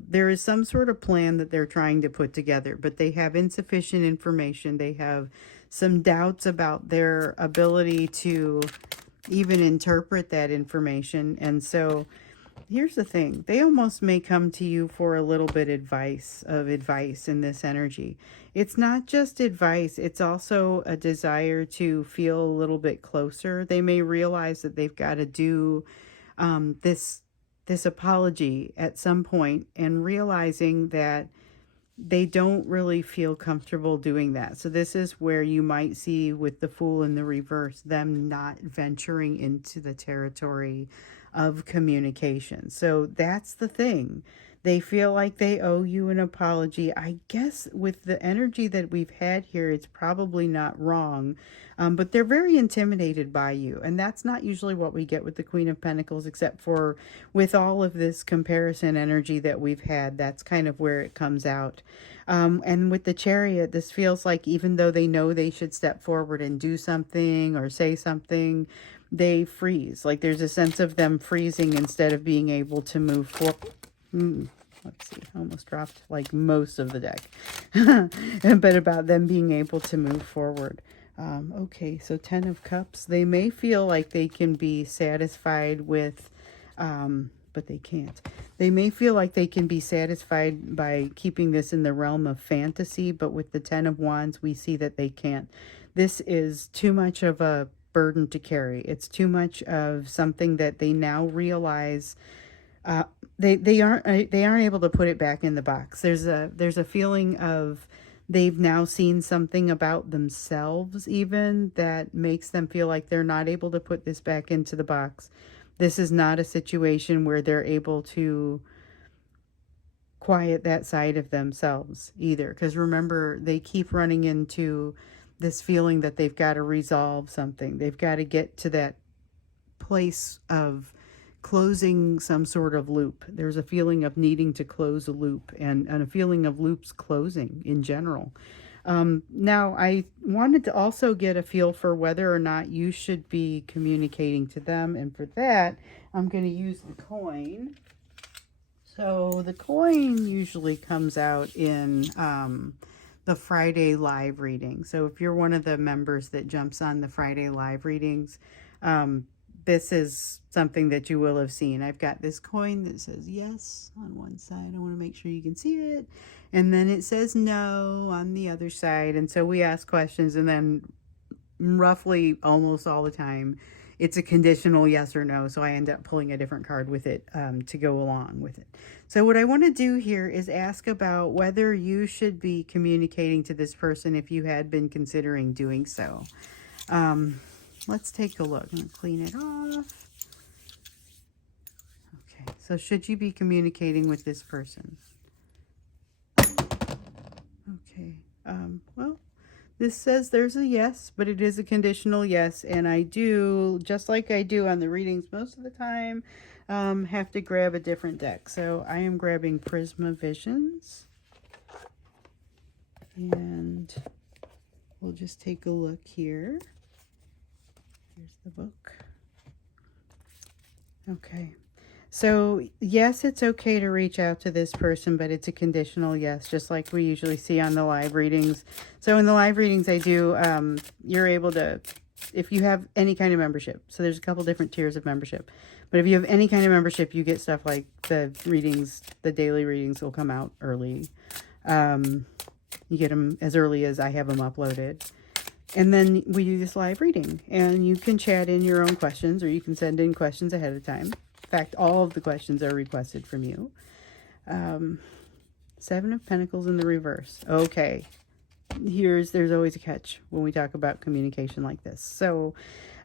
some sort of plan that they're trying to put together, but they have insufficient information. They have some doubts about their ability to even interpret that information. And so here's the thing. They almost may come to you for a little bit of advice in this energy. It's not just advice. It's also a desire to feel a little bit closer. They may realize that they've got to do this apology at some point, and realizing that they don't really feel comfortable doing that. So this is where you might see with the Fool in the reverse, them not venturing into the territory of communication. So that's the thing. They feel like they owe you an apology. I guess with the energy that we've had here, it's probably not wrong. But they're very intimidated by you. And that's not usually what we get with the Queen of Pentacles, except for with all of this comparison energy that we've had. That's kind of where it comes out. And with the Chariot, this feels like even though they know they should step forward and do something or say something, they freeze. Like there's a sense of them freezing instead of being able to move forward. Let's see, I almost dropped like most of the deck. But about them being able to move forward. Okay, so 10 of Cups. They may feel like they can be satisfied with, but they can't. They may feel like they can be satisfied by keeping this in the realm of fantasy, but with the 10 of Wands, we see that they can't. This is too much of a burden to carry. It's too much of something that they now realize they aren't able to put it back in the box. There's a feeling of they've now seen something about themselves even that makes them feel like they're not able to put this back into the box. This is not a situation where they're able to quiet that side of themselves either, because remember, they keep running into this feeling that they've got to resolve something. They've got to get to that place of closing some sort of loop. There's a feeling of needing to close a loop, and a feeling of loops closing in general. Now, I wanted to also get a feel for whether or not you should be communicating to them. And for that, I'm going to use the coin. So the coin usually comes out in the Friday live reading. So if you're one of the members that jumps on the Friday live readings, this is something that you will have seen. I've got this coin that says yes on one side. I want to make sure you can see it. And then it says no on the other side. And so we ask questions, and then roughly almost all the time, it's a conditional yes or no. So I end up pulling a different card with it to go along with it. So what I want to do here is ask about whether you should be communicating to this person if you had been considering doing so. Let's take a look. I'm going to clean it off. Okay, so should you be communicating with this person? Okay, well, this says there's a yes, but it is a conditional yes. And I do, just like I do on the readings most of the time, have to grab a different deck. So I am grabbing Prisma Visions. And we'll just take a look here. Here's the book. Okay. So, yes, it's okay to reach out to this person, but it's a conditional yes, just like we usually see on the live readings. So in the live readings I do, you're able to, if you have any kind of membership, so there's a couple different tiers of membership, but if you have any kind of membership, you get stuff like the readings, the daily readings will come out early. You get them as early as I have them uploaded. And then we do this live reading, and you can chat in your own questions, or you can send in questions ahead of time. In fact, all of the questions are requested from you. Seven of Pentacles in the reverse. Okay. There's always a catch when we talk about communication like this. So,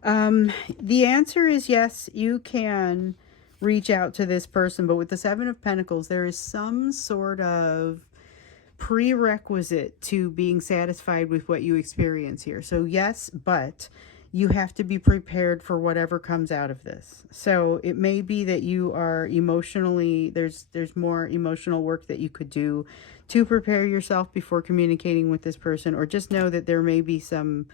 the answer is yes, you can reach out to this person, but with the Seven of Pentacles, there is some sort of prerequisite to being satisfied with what you experience here. So yes, but you have to be prepared for whatever comes out of this. So it may be that you are emotionally, there's more emotional work that you could do to prepare yourself before communicating with this person, or just know that there may be some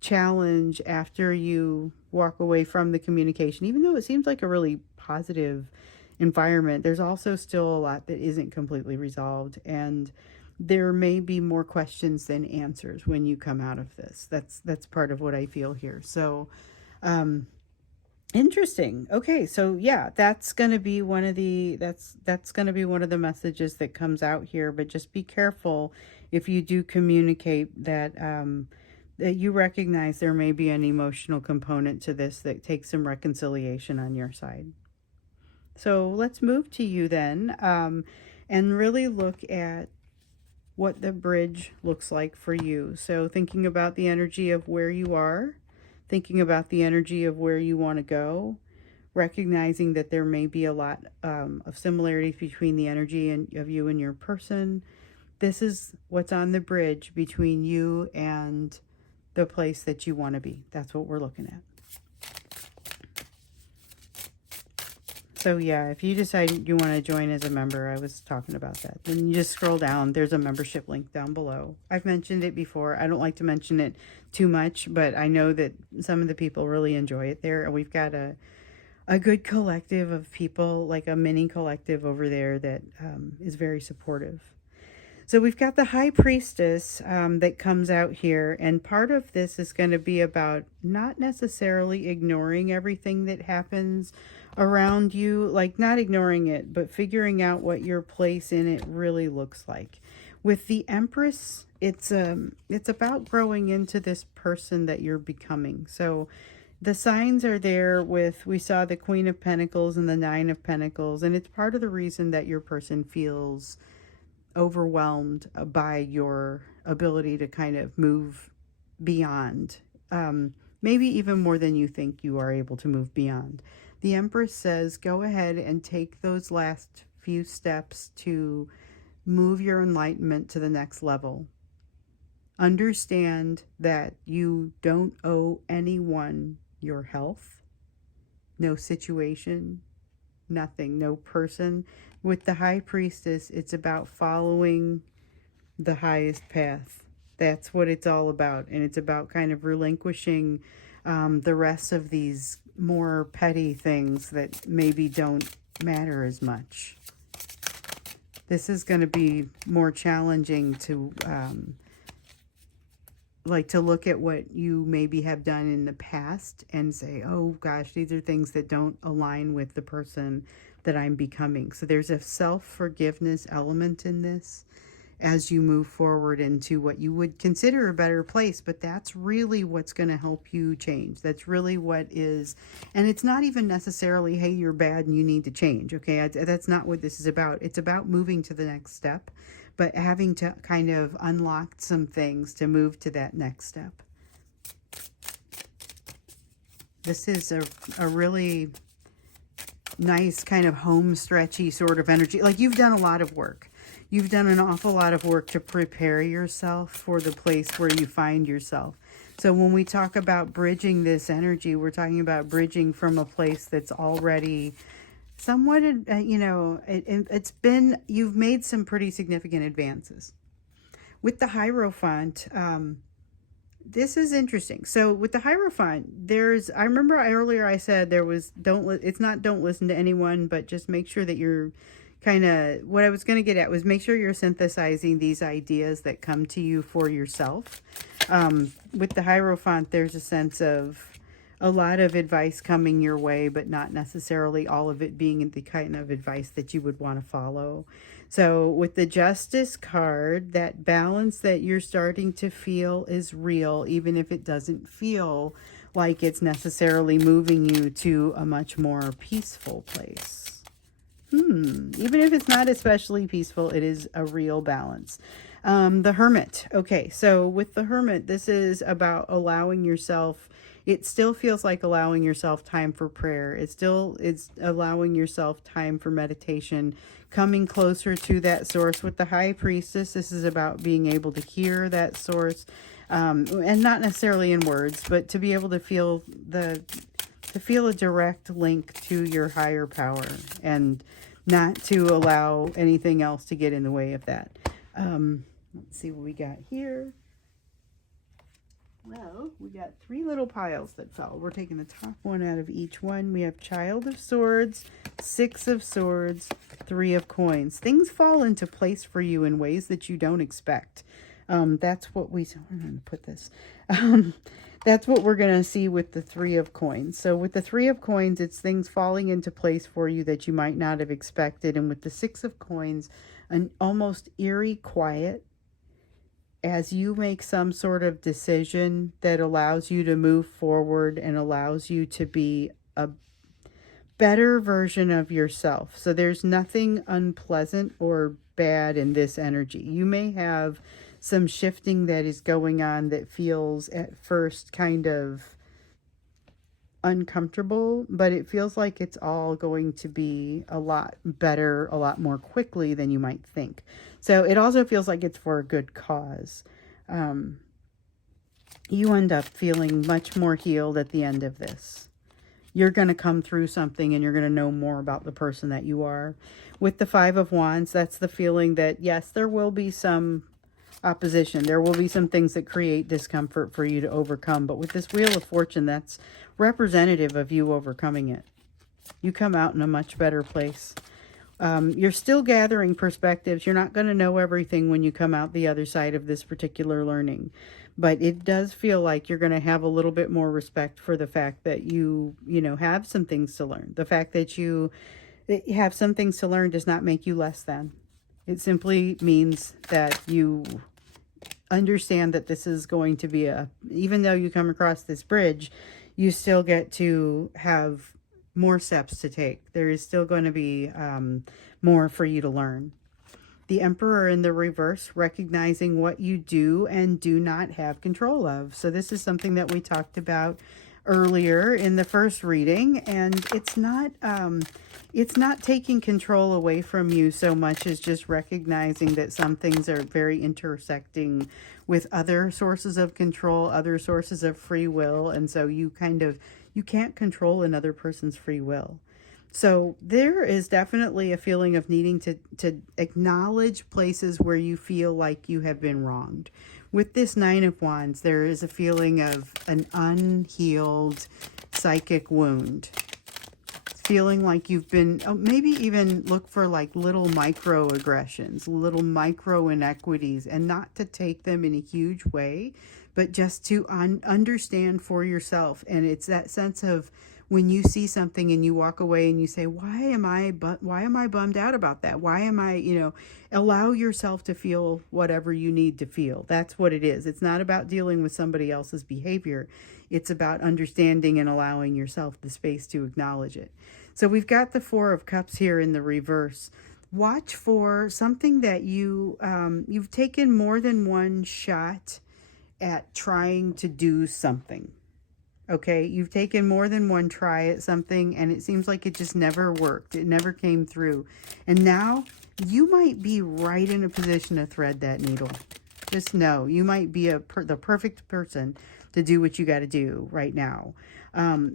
challenge after you walk away from the communication. Even though it seems like a really positive environment, there's also still a lot that isn't completely resolved, and there may be more questions than answers when you come out of this. That's part of what I feel here. So, interesting. Okay, so yeah, that's going to be one of the that's going to be one of the messages that comes out here. But just be careful if you do communicate that that you recognize there may be an emotional component to this that takes some reconciliation on your side. So let's move to you then, and really look at what the bridge looks like for you. So thinking about the energy of where you are, thinking about the energy of where you want to go, recognizing that there may be a lot of similarities between the energy of you and your person. This is what's on the bridge between you and the place that you want to be. That's what we're looking at. So yeah, if you decide you want to join as a member, I was talking about that, then you just scroll down. There's a membership link down below. I've mentioned it before. I don't like to mention it too much, but I know that some of the people really enjoy it there. And we've got a good collective of people, like a mini collective over there that is very supportive. So we've got the High Priestess that comes out here, and part of this is going to be about not necessarily ignoring everything that happens around you, like not ignoring it, but figuring out what your place in it really looks like. With the Empress, it's about growing into this person that you're becoming. So the signs are there we saw the Queen of Pentacles and the Nine of Pentacles, and it's part of the reason that your person feels overwhelmed by your ability to kind of move beyond, maybe even more than you think you are able to move beyond. The Empress says, go ahead and take those last few steps to move your enlightenment to the next level. Understand that you don't owe anyone your health, no situation, nothing, no person. With the High Priestess, it's about following the highest path. That's what it's all about. And it's about kind of relinquishing the rest of these more petty things that maybe don't matter as much. This is going to be more challenging to to look at what you maybe have done in the past and say, oh gosh, these are things that don't align with the person that I'm becoming. So there's a self-forgiveness element in this as you move forward into what you would consider a better place, but that's really what's going to help you change. That's really what is, and it's not even necessarily, hey, you're bad and you need to change, okay? That's not what this is about. It's about moving to the next step, but having to kind of unlock some things to move to that next step. This is a really nice kind of home stretchy sort of energy. Like you've done a lot of work. You've done an awful lot of work to prepare yourself for the place where you find yourself. So when we talk about bridging this energy, we're talking about bridging from a place that's already somewhat, it's been, you've made some pretty significant advances. With the Hierophant, this is interesting. So with the Hierophant, I remember earlier I said it's not don't listen to anyone, but just make sure that you're what I was going to get at was make sure you're synthesizing these ideas that come to you for yourself. With the Hierophant, there's a sense of a lot of advice coming your way, but not necessarily all of it being the kind of advice that you would want to follow. So with the Justice card, that balance that you're starting to feel is real, even if it doesn't feel like it's necessarily moving you to a much more peaceful place. Even if it's not especially peaceful, it is a real balance. The Hermit. Okay, so with the Hermit, this is about allowing yourself, it still feels like allowing yourself time for prayer. It's allowing yourself time for meditation, coming closer to that source. With the High Priestess, this is about being able to hear that source, and not necessarily in words, but to be able to feel a direct link to your higher power and not to allow anything else to get in the way of that. Let's see what we got here. Well, we got 3 little piles that fell. We're taking the top one out of each one. We have Child of Swords, 6 of Swords, 3 of Coins. Things fall into place for you in ways that you don't expect. That's what I'm going to put this. That's what we're going to see with the 3 of Coins. So with the 3 of Coins, it's things falling into place for you that you might not have expected. And with the 6 of Coins, an almost eerie quiet as you make some sort of decision that allows you to move forward and allows you to be a better version of yourself. So there's nothing unpleasant or bad in this energy. You may have some shifting that is going on that feels at first kind of uncomfortable, but it feels like it's all going to be a lot better, a lot more quickly than you might think. So it also feels like it's for a good cause. You end up feeling much more healed at the end of this. You're going to come through something and you're going to know more about the person that you are. With the 5 of Wands, that's the feeling that, yes, there will be some opposition. There will be some things that create discomfort for you to overcome. But with this Wheel of Fortune, that's representative of you overcoming it. You come out in a much better place. You're still gathering perspectives. You're not going to know everything when you come out the other side of this particular learning. But it does feel like you're going to have a little bit more respect for the fact that you have some things to learn. The fact that you have some things to learn does not make you less than. It simply means that you understand that this is going to be even though you come across this bridge, you still get to have more steps to take. There is still going to be more for you to learn. The Emperor in the reverse, recognizing what you do and do not have control of. So this is something that we talked about earlier in the first reading, and it's not taking control away from you so much as just recognizing that some things are very intersecting with other sources of control, other sources of free will, and so you can't control another person's free will. So there is definitely a feeling of needing to acknowledge places where you feel like you have been wronged. With this 9 of Wands, there is a feeling of an unhealed psychic wound. Feeling like you've been, maybe even look for like little microaggressions, little micro inequities, and not to take them in a huge way, but just to understand for yourself. And it's that sense of when you see something and you walk away and you say, why am I bummed out about that? Why am I, allow yourself to feel whatever you need to feel. That's what it is. It's not about dealing with somebody else's behavior. It's about understanding and allowing yourself the space to acknowledge it. So we've got the 4 of Cups here in the reverse. Watch for something that you've taken more than one shot at trying to do something. Okay, you've taken more than one try at something and it seems like it just never worked. It never came through. And now you might be right in a position to thread that needle. Just know you might be the perfect person to do what you got to do right now.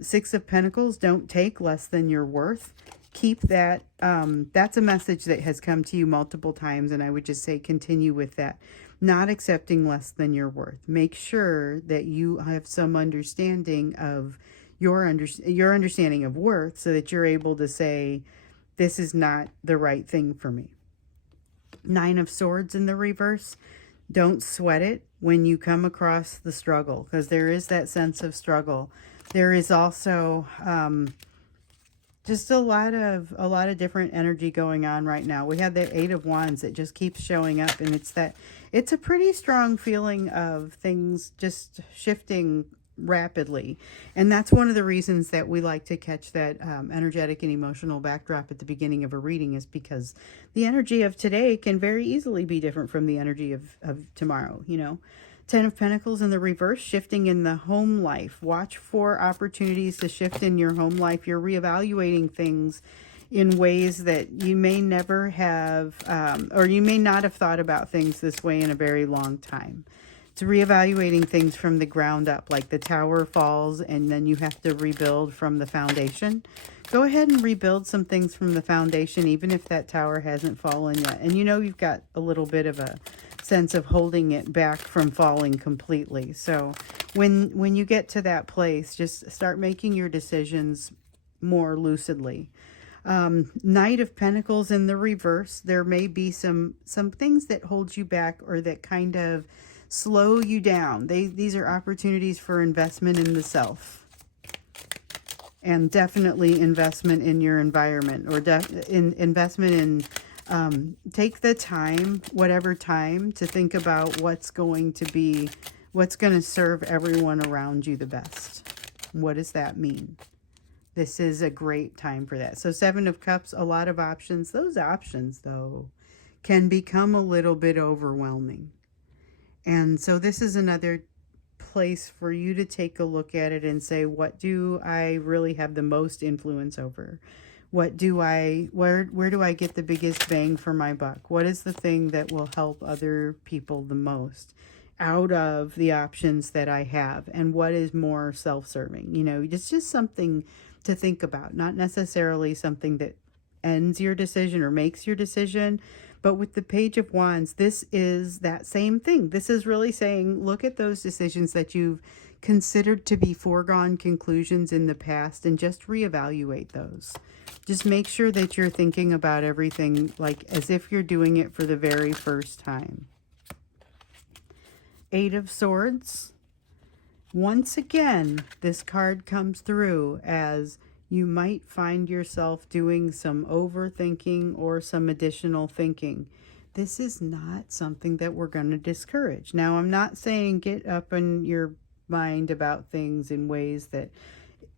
6 of Pentacles, don't take less than you're worth. Keep that. That's a message that has come to you multiple times, and I would just say continue with that. not accepting less than your worth. Make sure that you have some understanding of your understanding of worth, so that you're able to say, this is not the right thing for me. Nine of Swords in the reverse. Don't sweat it when you come across the struggle, because there is that sense of struggle. There is also just a lot of different energy going on right now. We have the Eight of Wands that just keeps showing up, and it's a pretty strong feeling of things just shifting rapidly. And that's one of the reasons that we like to catch that energetic and emotional backdrop at the beginning of a reading, is because the energy of today can very easily be different from the energy of tomorrow, you know. Ten of Pentacles in the reverse, shifting in the home life. Watch for opportunities to shift in your home life. You're reevaluating things in ways that you may never have, or you may not have thought about things this way in a very long time. It's reevaluating things from the ground up, like the tower falls and then you have to rebuild from the foundation. Go ahead and rebuild some things from the foundation, even if that tower hasn't fallen yet. And you know you've got a little bit of a sense of holding it back from falling completely. So when you get to that place, just start making your decisions more lucidly. Knight of Pentacles in the reverse. There may be some things that hold you back, or that kind of slow you down. These are opportunities for investment in the self, and definitely investment in your environment, or investment in take the time, whatever time, to think about what's going to serve everyone around you the best. What does that mean? This is a great time for that. So Seven of Cups, a lot of options. Those options, though, can become a little bit overwhelming. And so this is another place for you to take a look at it and say, what do I really have the most influence over? Where do I get the biggest bang for my buck? What is the thing that will help other people the most out of the options that I have? And what is more self-serving? You know, it's just something to think about, not necessarily something that ends your decision or makes your decision. But with the Page of Wands, this is that same thing. This is really saying, look at those decisions that you've considered to be foregone conclusions in the past and just reevaluate those. Just make sure that you're thinking about everything like as if you're doing it for the very first time. Eight of Swords. Once again, this card comes through as you might find yourself doing some overthinking or some additional thinking. This is not something that we're going to discourage. Now, I'm not saying get up in your mind about things in ways that,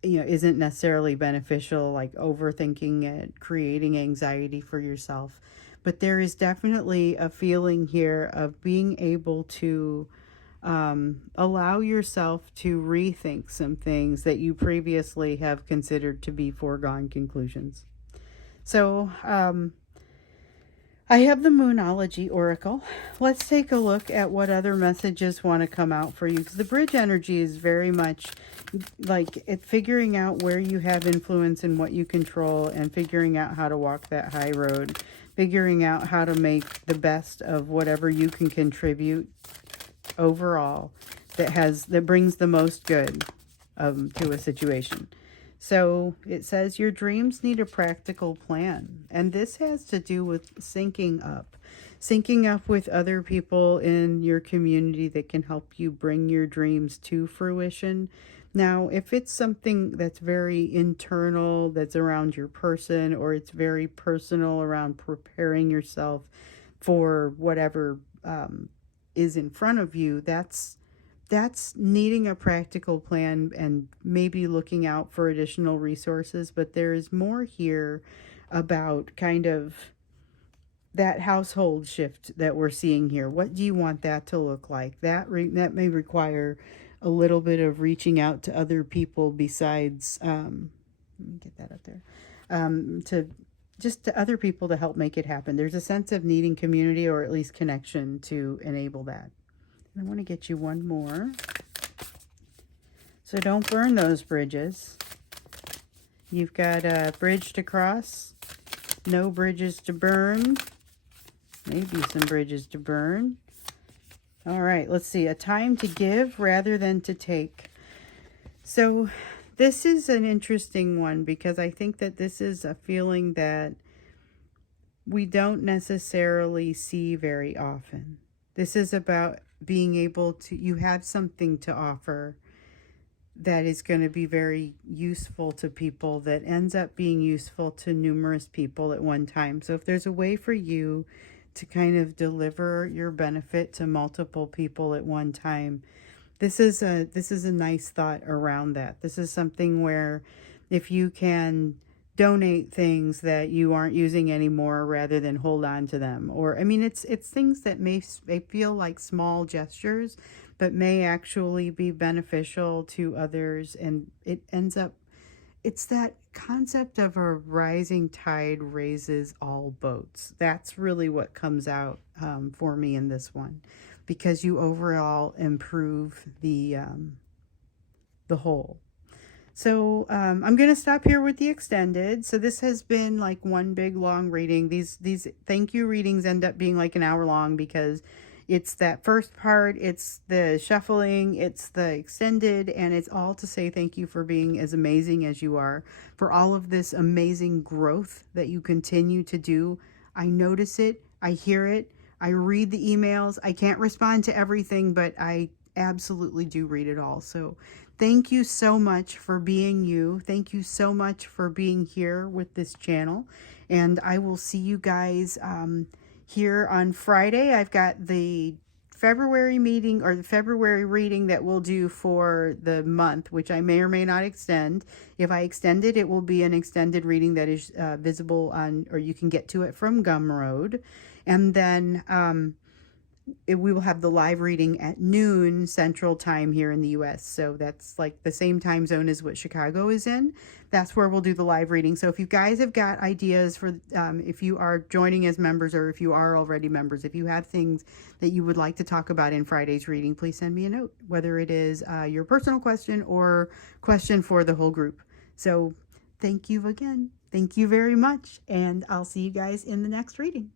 you know, isn't necessarily beneficial, like overthinking it, creating anxiety for yourself. But there is definitely a feeling here of being able to allow yourself to rethink some things that you previously have considered to be foregone conclusions. So I have the Moonology Oracle. Let's take a look at what other messages want to come out for you, because the bridge energy is very much like figuring out where you have influence and what you control, and figuring out how to walk that high road, figuring out how to make the best of whatever you can contribute overall that brings the most good to a situation. So it says your dreams need a practical plan, and this has to do with syncing up with other people in your community that can help you bring your dreams to fruition. Now, if it's something that's very internal, that's around your person, or it's very personal around preparing yourself for whatever is in front of you, that's needing a practical plan and maybe looking out for additional resources. But there is more here about kind of that household shift that we're seeing here. What do you want that to look like? That may require a little bit of reaching out to other people besides let me get that up there, to other people to help make it happen. There's a sense of needing community, or at least connection, to enable that. I want to get you one more. So don't burn those bridges. You've got a bridge to cross, no bridges to burn, maybe some bridges to burn. All right, let's see. A time to give rather than to take. So this is an interesting one because I think that this is a feeling that we don't necessarily see very often. This is about being able to, you have something to offer that is going to be very useful to people, that ends up being useful to numerous people at one time. So if there's a way for you to kind of deliver your benefit to multiple people at one time, this is a nice thought around that. This is something where if you can donate things that you aren't using anymore rather than hold on to them, or I mean it's things that may feel like small gestures but may actually be beneficial to others, and it ends up, it's that concept of a rising tide raises all boats. That's really what comes out for me in this one, because you overall improve the whole. So I'm going to stop here with the extended. So this has been like one big long reading. These thank you readings end up being like an hour long because it's that first part, it's the shuffling, it's the extended, and it's all to say thank you for being as amazing as you are, for all of this amazing growth that you continue to do. I notice it, I hear it, I read the emails. I can't respond to everything, but I absolutely do read it all. So thank you so much for being you. Thank you so much for being here with this channel. And I will see you guys here on Friday. I've got the February meeting, or the February reading that we'll do for the month, which I may or may not extend. If I extend it, it will be an extended reading that is visible on, or you can get to it from Gumroad. And then we will have the live reading at noon Central Time here in the US. So that's like the same time zone as what Chicago is in. That's where we'll do the live reading. So if you guys have got ideas for, if you are joining as members, or if you are already members, if you have things that you would like to talk about in Friday's reading, please send me a note, whether it is your personal question or question for the whole group. So thank you again. Thank you very much. And I'll see you guys in the next reading.